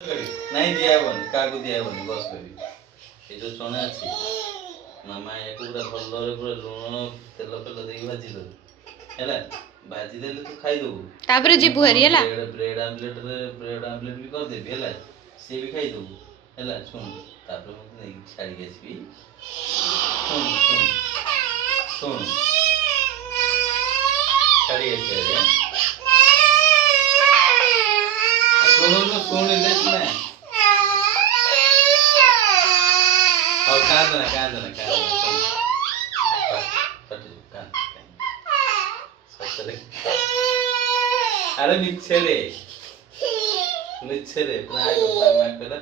नहीं दिया बनी का दिया बनी बस करी ये जो चना अच्छी मामा या पूरा भल रे पूरा लुण तेल फेल दे भाजी दो हैला भाजी देले तू खाई दबु तापर जीबु हरी हैला ब्रेड आमलेट भी कर देबी हैला से भी खाई दबु हैला सुन तापर मत नहीं छाड़ी के आसबी सुन सुन सुन छाड़ी के आसबी सुन सुन ले ना और कांदना अरे नीचे रे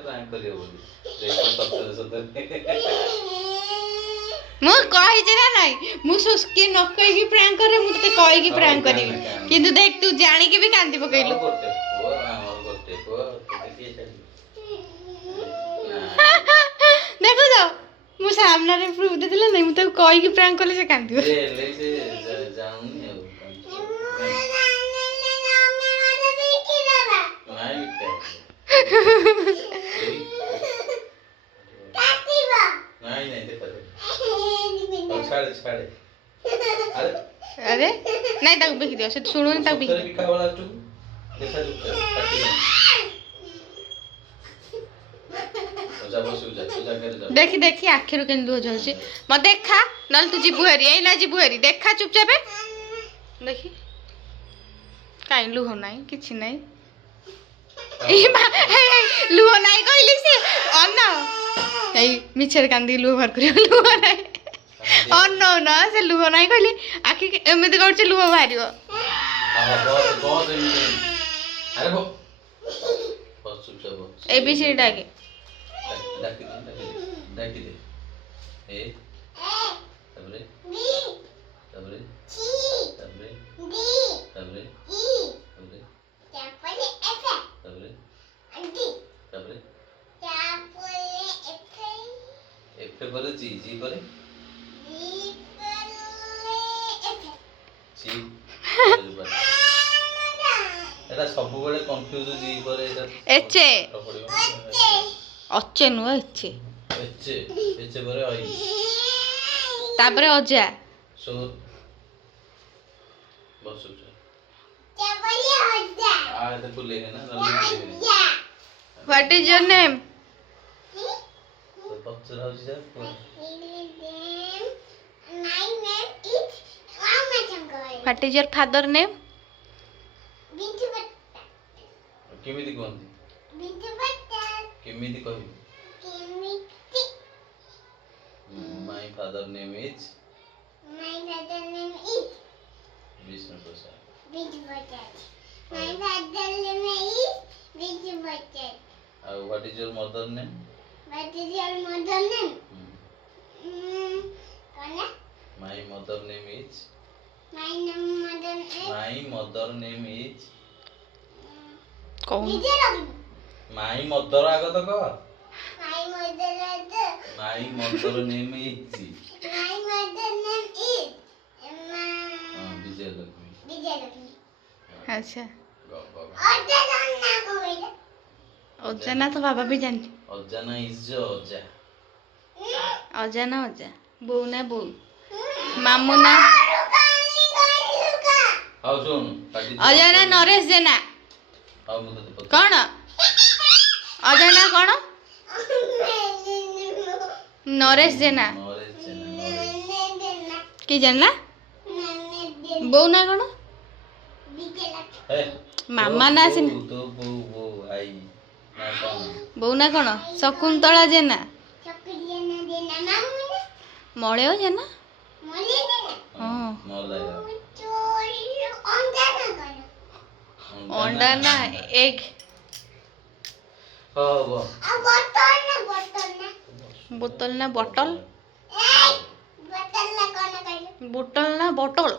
प्रांक करियो बोली देखो सत्तर मु कहि जे ना नाही मु सुस्की न कहि की प्रैंक करे मु ते कहि की प्रैंक करी किंतु देख तू जानी के भी कांदी पकइलु देखो तो मु सामने रे प्रूफ दे दिला नहीं मु तो कहि की प्रैंक करले से कांदी ले से जाऊनी है छाड़े अरे नहीं तक बिक दियो से सुनो नहीं तक बिक बिका वाला तू देखा तू काटी जा बस जा कर जा देखी देखी आखिर केन लुह झलसी म देखा नल तू जीबु हरी एना जीबु हरी देखा चुपचाप देखी काई लुह नाही किछि नाही ए लुह नाही कहली से अन्न ए मिछर कांदी लुह भर करियो लुह नाही अन्न ना से लुह नाही कहली आखि एमिति करछ लुह भारियो बहुत अरे वो बस चुपचाप एबीसी डाके डाकी दे ए तबरे तबरे तबरे तबरे तबरे तबरे तबरे एफ करे जी करे जी एटा सब बेले कंफ्यूज जी करे एटा एचे अच्छे नु एचे एचे करे आई तापरे अजा सो बस आ तो बोले है ना व्हाट इज योर नेम तो पक्ष राव जी जा what is your father name केमिति कोंती केमिति कहि my father name is Vishnu Prasad my father name is Vijay Bachchan what is your mother name kona my mother name is कौन my mother आगो तो कह my mother name is Vijayalakshmi अच्छा अजाना तो बाबा भी जानते अजाना इज जो अजा अजाना अजा बो ना बो मामू ना आओ सुन अजाना नरेश जेना आओ मुझे तो कौन अजाना कौन नरेश जेना की जानला बो ना कौन मामा ना सिन तो बो आई ना कौन बो ना कौन शकुंतला जेना मळेओ जेना हां अंडा ना एग हां वो बोतल ना बोतल बोतल ना बोतल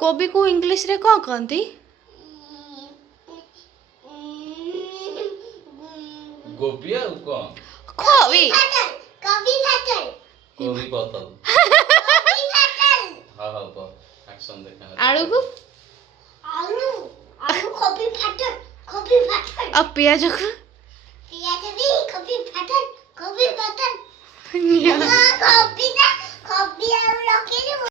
कोबी को इंग्लिश रे कौन कहती गोपिया कौन कोबी कोबी बोतल हाँ हाँ एक्शन देखा आलू को आलू आलू कोबी फाटल अब पियाज को पियाज भी कभी फटन कभी बटन निया कभी